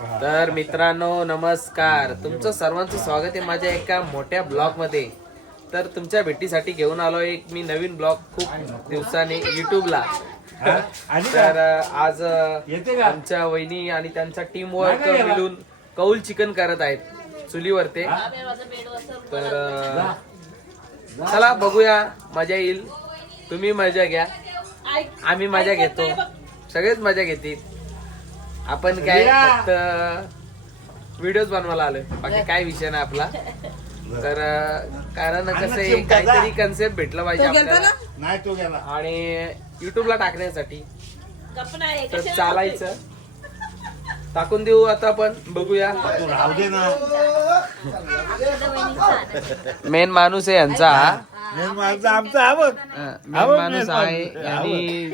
तर मित्रांनो नमस्कार. तुमचं सर्वांचं स्वागत आहे माझ्या एका मोठ्या ब्लॉगमध्ये तर तुमच्या भेटीसाठी घेऊन आलो एक मी नवीन ब्लॉग खूप दिवसाने युट्यूबला तर आज? आमच्या वहिनी आणि त्यांचा टीम वर्क मिळून कौल चिकन करत आहेत चुलीवर ते तर चला बघूया मजा येईल. तुम्ही मजा घ्या. आम्ही मजा घेतो. सगळेच मजा घेतील. आपण काय फक्त व्हिडिओज बनवायला आलोय. बाकी काय विषय नाही आपला. तर कारण कसं आहे काहीतरी कन्सेप्ट भेटलं पाहिजे आपल्याला. नाही तो गेला. आणि युट्यूबला टाकण्यासाठी. तर चालायचं. टाकून देऊ आता आपण बघूया. तू राहू दे ना. मेन माणूस आहे यांचा. मेन माणसं आमचं हा बघ मेन माणूस आहे आणि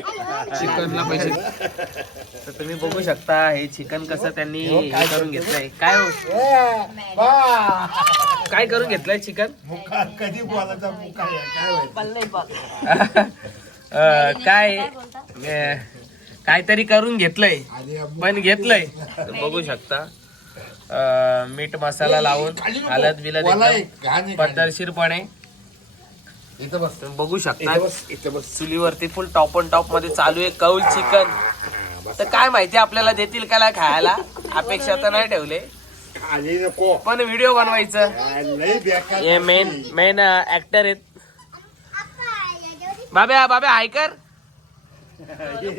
चिकनला पैसे तर तुम्ही बघू शकता हे चिकन कसं त्यांनी हे करून घेतलंय. काय हो? काय करून घेतलंय चिकन? मुका कधी बोलायचा मुका आहे, काय होईल? अं, काय अं, काहीतरी करून घेतलंय. पण घेतलंय. तर बघू शकता. अं, मीठ मसाला लावून हलद बिलद बोला एकदम एक, घाण आहे, पद्धतशीरपणे इथं बस. तुम्ही बघू शकता इथं बस इथं बस. चुलीवरती फुल टॉप ऑन टॉपमध्ये चालू आहे कौल चिकन. तर काय माहिती आपल्याला देतील का खायला? अपेक्षा तर नाही ठेवले. नको. पण व्हिडिओ बनवायचं. काय लय बेकार हे मेन मेन ऍक्टर आहेत. बाब्या बाब्या हाय कर.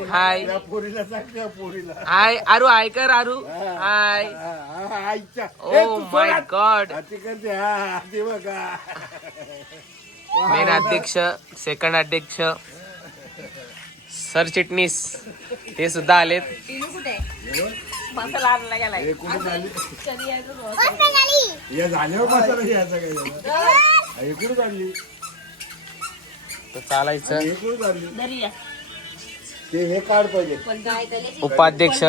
हाय त्या पोरीला सांग त्या पोरीला. हाय आरू हाय कर आरू. हाय हा, हा, आईच्या. Oh my. गॉड हा, तिकडचे, हा, ते बघा. मेन अध्यक्ष सेकंड अध्यक्ष सरचिटणीस ते सुद्धा आलेत. हे? हा, हे तर चालायचं. हे हे उपाध्यक्ष.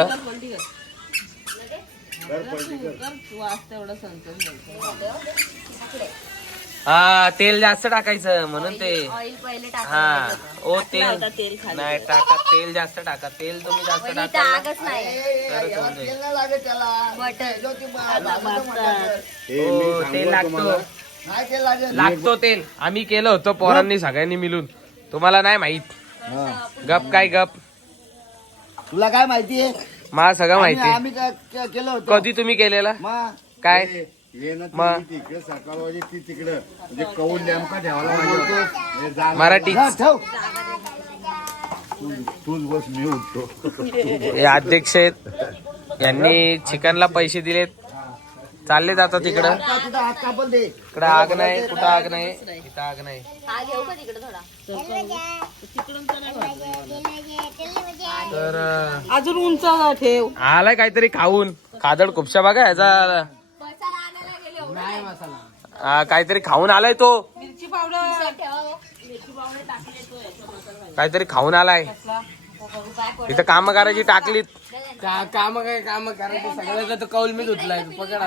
हा तेल जास्त टाकायचं म्हणून ते. ऑइल पहिले हा. ओ तेल. नाही टाका तेल जास्त टाका. तेल तुम्ही जास्त टाका. आगच नाही. तरच होऊन जाईल. बटर हे हो, मी तेल लागतो. तेल आम्ही केलं होतं पोरांनी सगळ्यांनी मिळून. तुम्हाला नाही माहीत. हा. गप काय गप. तुला काय माहितीये मला सगळं माहिती. आम्ही काय के- केलं होतं. कधी तुम्ही केलेला? काय? हे- ना मग? ती तिकडे सकाळ वाजे ती तिकडं. म्हणजे कौल नेमका ठेवायला पाहिजे हे जागा- मराठी हा, ठेव. तू- तूच बस मी उठतो. हे अध्यक्ष आहेत. यांनी चिकनला पैसे दिलेत. चाललेत आता तिकडं. आता तिथं हात कापल दे इकडं आग नाही. कुठं आग नाही? इथं आग नाही. हा घेऊ का तिकडे थोडा तर अजून उंच ठेव. आलाय काहीतरी खाऊन. खादड खुपशा बघा ह्याचा हा, काहीतरी खाऊन आलाय तो. मिरची पावडर. काहीतरी खाऊन आलाय. इथं काम करायची टाकलीत. काम काय काम करायचं? सगळ्याचा तर कौल मी धुतलाय पकड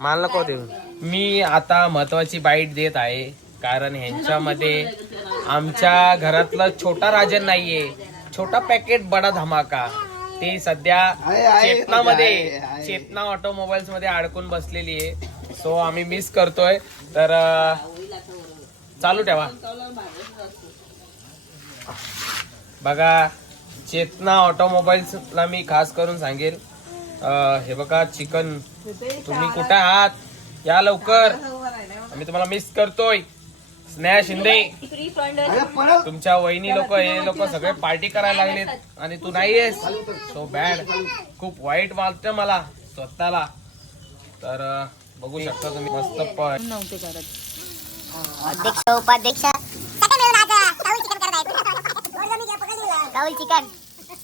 मला नको देऊ मी आता महत्वाची बाईट देत आहे कारण ह्यांच्यामध्ये आमच्या घरातला छोटा राजन नाहीये. छोटा पॅकेट बडा धमाका. ते सध्या आहे, आहे. चेतना ऑटोमोबाईल्समध्ये अडकून बसलेली आहे. सो आम्ही मिस करतोय. तर चालू ठेवा. बघा चेतना ऑटोमोबाईल्सला मी खास करून सांगेल. हे बघा चिकन. तुम्ही कुठे आहात? या लवकर. आम्ही तुम्हाला मिस करतोय. स्नेहा शिंदे तुमच्या वहिनी लोक हे लोक सगळे पार्टी करायला लागलेत आणि तू नाहीयेस सो बॅड खूप वाईट वाटतं मला स्वतःला. तर बघू शकता तुम्ही. मस्त पण अध्यक्ष उपाध्यक्ष. कौल चिकन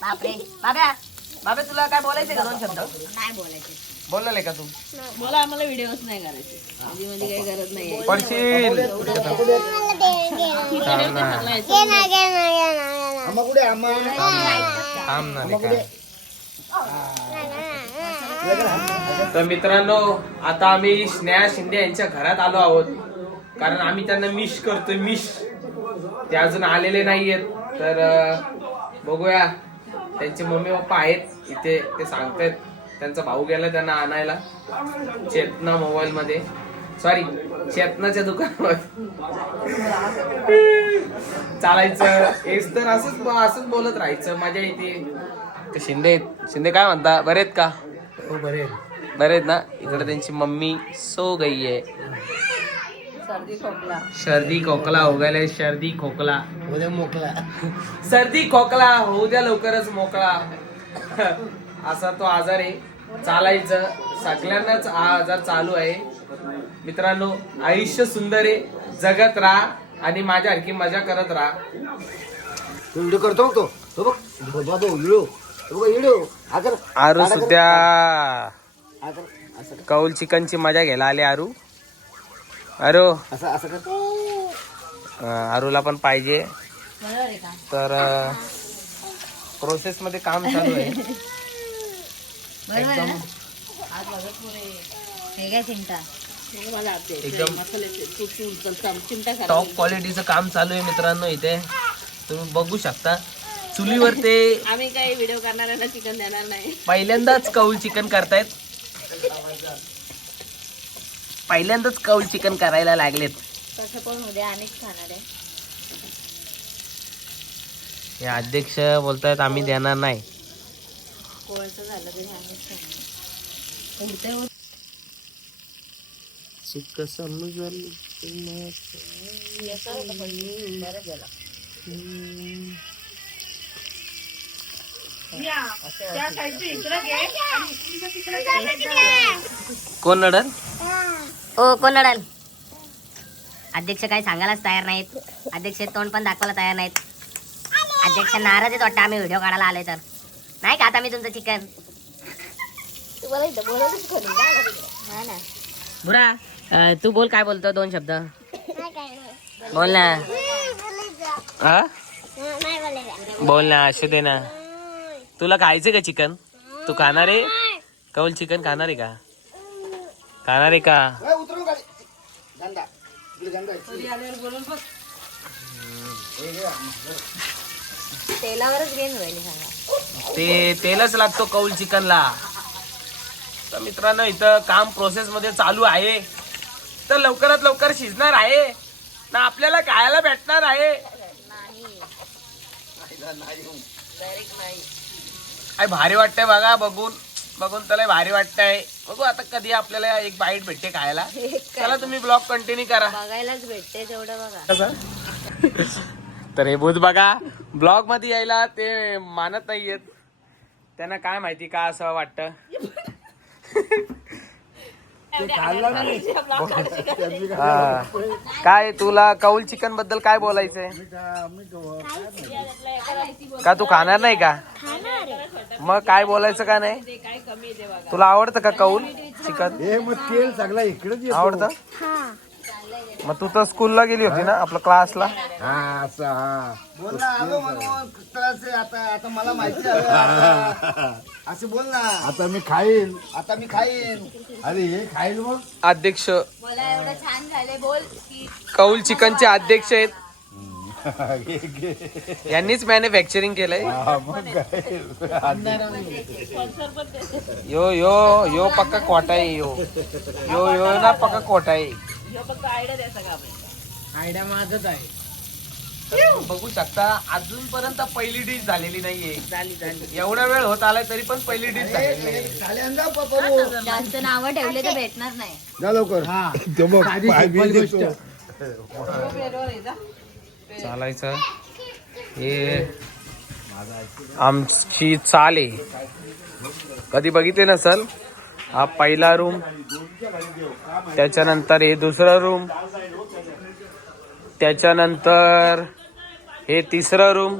बापरे. बाबा बाबा तुला काय बोलायचं का दोन शब्द? नाही बोलायचे. बोलले का तू? मला आम्हाला व्हिडिओच नाही करायचे. काही गरज नाही. पडशील थांब ना. तर मित्रांनो आता आम्ही स्नेहा शिंदे यांच्या घरात आलो आहोत. कारण आम्ही त्यांना मिस करतोय मिस ते अजून आलेले नाहीयेत. तर बघूया. त्यांचे मम्मी पप्पा आहेत इथे ते सांगतायत. त्यांचा भाऊ गेला त्यांना आणायला. चेतना मोबाईल मध्ये. सॉरी चेतनाच्या दुकानामध्ये. चालायचं. हेच तर असंच असंच बोलत राहायचं. मजा येते. ते शिंदे आहेत. शिंदे काय म्हणता? बरेत आहेत का? हो बरे बरे आहेत ना? इकडे त्यांची मम्मी सो गई आहे. सर्दी खोकला. सर्दी खोकला हो गेले सर्दी खोकला. उद्या मोकला सर्दी खोकला होऊ द्या लवकरच मोकळा. असा तो आजार आहे. चालायचं. सगळ्यांनाच हा आजार चालू आहे. मित्रांनो आयुष्य सुंदर आहे. जगत राहा आणि माझ्यासारखी मजा करत राहा. व्हिडिओ करतो तो. तो बघ आरू सुद्धा. कौल चिकनची मजा घ्यायला आले आरू. अरो असं असं कर. अं, आरूला पण पाहिजे. बरोबर आहे का? तर प्रोसेस मध्ये काम चालू आहे. हे एकदम. टॉप क्वालिटीचं काम चालू आहे मित्रांनो इथे. तुम्ही बघू शकता. चुलीवर ते आम्ही काही व्हिडिओ करणाऱ्यांना चिकन देणार नाही. पहिल्यांदाच कौल चिकन करतायत. पहिल्यांदाच कौल चिकन करायला लागलेत. तसं पण उद्या अनेक खाणार आहे. हे अध्यक्ष बोलतायत आम्ही देणार नाही. कोळचं झालं तरी अनेक खाणार. उडते सुख समजल कोण लढल ओ कोण लढाल अध्यक्ष काही सांगायलाच तयार नाहीत. अध्यक्ष तोंड पण दाखवायला तयार नाहीत. अध्यक्ष नाराज आहेत वाटतं आम्ही व्हिडिओ काढायला आलोय तर. नाही का आता मी तुमचं चिकन? हा ना. बुरा अं, तू बोल काय बोलतो दोन शब्द. बोल ना. हा बोल ना असू दे ना. तुला खायचं का चिकन? तू खाणार आहे? कौल चिकन खाणार आहे का? खाणार आहे का? ए, उतरून गाडी. गंदा इकडे गंदा आहे. तेलावरच ते तेलच लागतो कौल चिकनला. तर मित्रांनो इथं काम प्रोसेस मध्ये चालू आहे. तर लवकरात लवकर शिजणार आहे. ना आपल्याला खायला भेटणार आहे. काय भारी वाटतंय बघा बघून बघून त्याला भारी वाटतंय. बघू आता कधी आपल्याला एक बाईट भेटते खायला. चला तुम्ही ब्लॉग कंटिन्यू करा. बघायलाच भेटते तेवढं बघा. तर हे भूत बघा ब्लॉगमध्ये यायला ते मानत नाहीयेत. त्यांना काय माहिती का असं वाटतं? हा. काय तुला कौल चिकनबद्दल काय बोलायचंय? का तू खाणार नाही का? मग काय बोलायचं का नाही? तुला आवडतं का कौल चिकन? हे मग तेल सगळं इकडेच येतो. आवडतं? मग तू तर स्कूलला गेली होती ना आपल्या क्लासला हा असं हा. बोल ना आलो म्हणून त्रास आहे आता आता मला माहिती झालं आता. असं बोल ना. आता मी खाईन. आता मी खाईन. अरे हे खाईन मग? अध्यक्ष. मला एवढं छान झाले बोल की. कौल चिकनचे अध्यक्ष आहेत. घे, घे. यांनीच मॅन्युफॅक्चरिंग केलंय. हा, मग काय? यो यो यो पक्का कोटा आहे यो. यो यो ना पक्का कोटा आहे. ह्यो फक्त आयडिया द्या सगळं आपण आयडिया माझच आहे. तर बघू शकता अजूनपर्यंत पहिली डिश झालेली नाहीये. झाली झाली. एवढा वेळ होत आलाय तरी पण पहिली डिश झालेली झाल्यांदा. जास्त नावं ठेवले तर भेटणार नाही. जा लवकर. हा. तो पाय गोष्ट. देतो. चालायचं. हे आमची चाल आहे. कधी बघितले नसल? हा पहिला रूम त्याच्यानंतर हे दुसरा रूम त्याच्यानंतर हे तिसरं रूम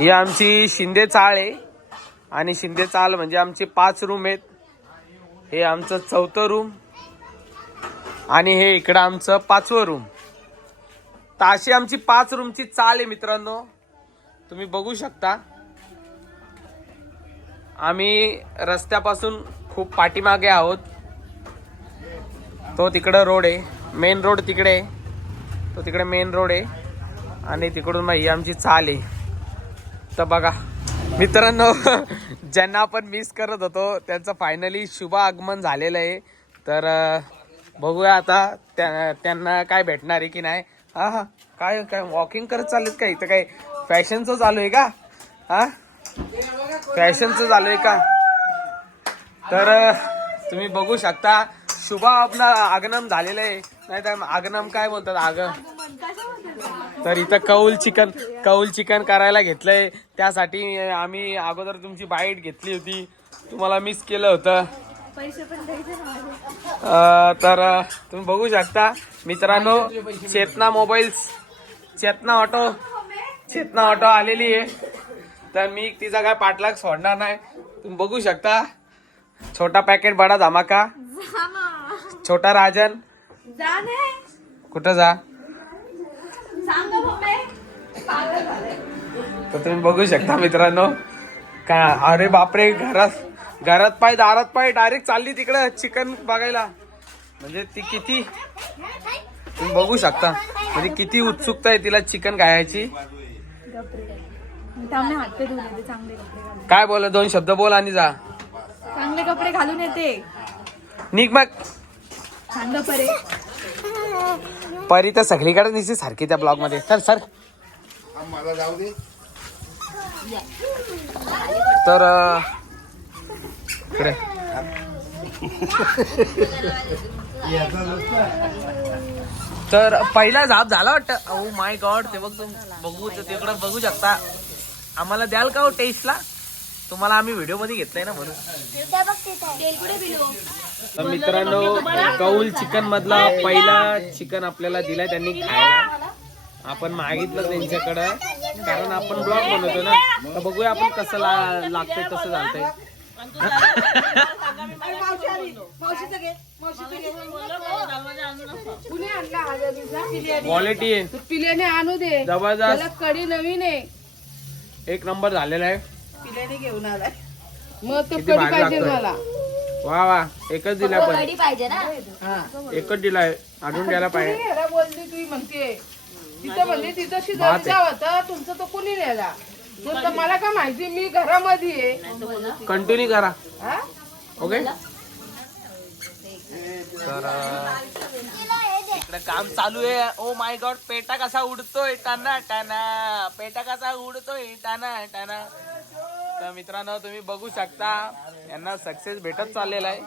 ही आमची शिंदे चाळ आहे. आणि शिंदे चाळ म्हणजे आमचे पाच रूम आहेत. हे आमचं चौथं रूम आणि हे इकडं आमचं पाचवं रूम तर अशी आमची पाच रूमची चाल आहे मित्रांनो. तुम्ही बघू शकता. आम्ही रस्त्यापासून खूप पाठीमागे आहोत. तो तिकडं रोड आहे. मेन रोड तिकडे आहे. तो तिकडे मेन रोड आहे. आणि तिकडून मग ही आमची चाल आहे. तर बघा मित्रांनो ज्यांना आपण मिस करत होतो त्यांचं फायनली शुभ आगमन झालेलं आहे. तर बघूया आता त्या- त्यांना काय भेटणार आहे की नाही. हा हा काय काय वॉकिंग करत चाललेत का? इथं काय फॅशनचं चालू आहे का? हा? फॅशनचं झालंय आहे का? तर तुम्ही बघू शकता शुभ आपला आगनम झालेलं आहे. नाही तर आगनम काय बोलतात? आग. तर इथं कौल चिकन कौल चिकन करायला घेतलंय. त्यासाठी आम्ही अगोदर तुमची बाईट घेतली होती. तुम्हाला मिस केलं होतं. तर तुम्ही बघू शकता. मित्रांनो Chetana mobiles Chetana auto Chetana auto आलेली आहे. तर मी तिचा काय पाठलाग सोडणार नाही. तुम्ही बघू शकता. छोटा पॅकेट बडा धमाका. छोटा राजन. कुठं जा? तर तुम्ही बघू शकता मित्रांनो. का अरे बापरे घरात घरात पाय दारात पाय डायरेक्ट चालली तिकडं चिकन बघायला. म्हणजे ती किती तुम्ही बघू शकता. म्हणजे किती उत्सुकता आहे तिला चिकन खायची. त्यामुळे हात पे धुवून येते चांगले कपडे घालून. काय बोल दोन शब्द बोल आणि जा. चांगले कपडे घालून येते. निघ मग. परे. परी तर सगळीकडे दिसते सारखी त्या ब्लॉगमध्ये. सर. मला जाऊ दे तर अं, इकडे. तर पहिला झाप झाला वाटतं. ओ माय गॉड ते बघ तुम बघू तिकडे बघू शकता. आम्हाला द्याल का हो टेस्टला तुम्हाला आम्ही व्हिडिओमध्ये घेतलंय ना म्हणून. तर मित्रांनो कौल चिकन मधला पहिला चिकन आपल्याला दिलाय त्यांनी खायला. आपण मागितलं त्यांच्याकडं. कारण आपण ब्लॉग बनवतो ना. तर बघूया आपण कसं ला लागतंय कसं चालतंय. क्वालिटी आहे. पिल्याने आणू दे. जबरदस्त. कडी नवीन आहे. एक नंबर झालेला आहे. पिल्याने घेऊन आलाय. मग तो किती कडी भारी पाहिजे लागतोय. मला. वा वा एकच दिला पण. पाहिजे ना. एकच दिलाय अजून द्यायला पाहिजे. ह्याला बोलली तुम्ही म्हणते. तिथं म्हणते तिथं तर तुमचं तो कुणी नेला तर मला काय माहिती मी घरामध्ये आहे. कंटिन्यू करा. हा? ओके तर अं, इकडे काम चालू आहे. ओ माय गॉड पेटा कसा उडतोय? टाना टाना पेटा कसा उडतोय? टाना टाना तर मित्रांनो तुम्ही बघू शकता यांना सक्सेस भेटत चाललेला आहे.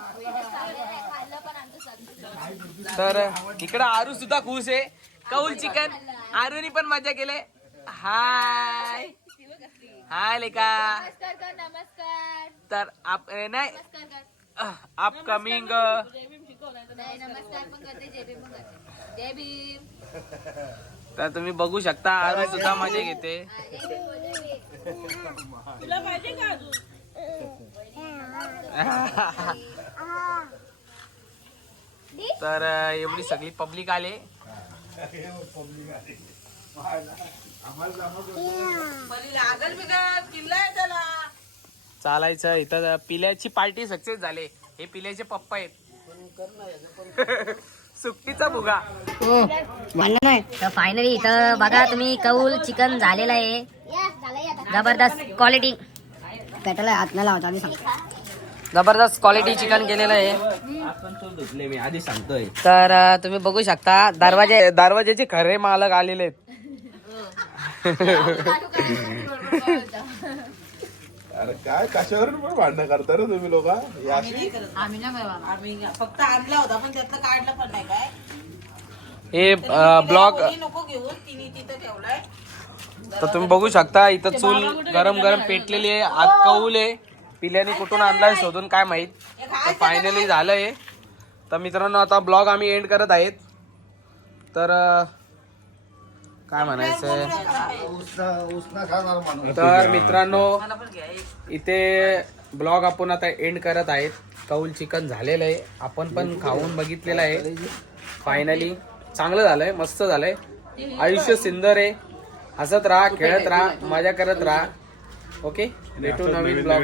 तर इकडं आरू सुद्धा खुश आहे. कौल चिकन आरूनी पण मजा केले. हाय हाय लेका नमस्कार तर आप नाही अपकमिंग तर तुम्ही बघू शकता आरू सुद्धा मजा घेते. तर एवढी सगळी पब्लिक आले. चालायचं इथं पिल्याची पार्टी सक्सेस झाले. हे पिल्याचे पप्पा आहेत. सुट्टीचा भुगा. तर फायनली इथं बघा तुम्ही कौल चिकन झालेलं आहे. जबरदस्त क्वालिटी पेटाला हात नाही लावता आधी सांगतो. जबरदस्त क्वालिटी चिकन केलेलं आहे. मी आधी सांगतोय तर अं, तुम्ही बघू शकता दरवाजे दरवाजेचे खरे मालक आलेले आहेत. अरे काय कशावरून पण भांडणं करता रे तुम्ही लोक? याशी फक्त आणला होता पण त्यातलं काढलं पण नाही काय. हे ब्लॉग कोणी नको घेऊन तिने तिथं ठेवलाय. तर तुम्ही बघू शकता इथं चूल गरम गरम पेटलेली आहे आत कौल आहे. पिल्याने कुठून आणलाय शोधून काय माहीत? तर फायनली झालंय. तर मित्रांनो आता ब्लॉग आम्ही एंड करत आहेत. तर अं, काय माणूस तर मित्रांनो इथे ब्लॉग आपण आता एंड करत आहेत. कौल चिकन झालेलं आहे. आपण पण खाऊन बघितलेलं आहे. फायनली चांगलं झालंय मस्त झालंय. आयुष्य सुंदर आहे. हसत राहा खेळत राहा मजा करत राहा. ओके भेटू नवीन ब्लॉग